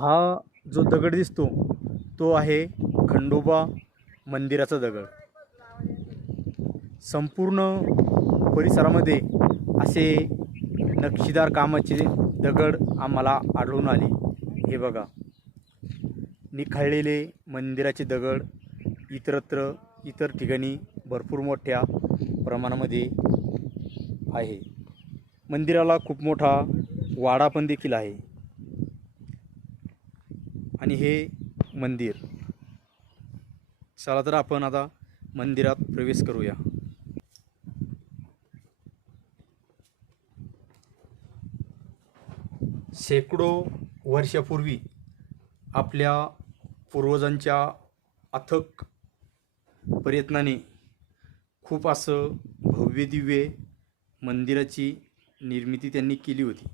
हा जो दगड दिसतो तो आहे खंडोबा मंदिराचा दगड. संपूर्ण परिसरामध्ये असे नक्षीदार कामाचे दगड आम्हाला आढळून आले. हे बघा. निखळलेले मंदिराचे दगड इतरत्र इतर ठिकाणी भरपूर मोठ्या प्रमाणामध्ये आहे. मंदिराला खूप मोठा वाडा पण देखील आहे. आणि हे मंदिर. चला तर आपण आता मंदिरात प्रवेश करूया. शेकडो वर्षापूर्वी आपल्या पूर्वजांच्या अथक प्रयत्नाने खूप असं भव्यदिव्य मंदिराची निर्मिती त्यांनी केली होती.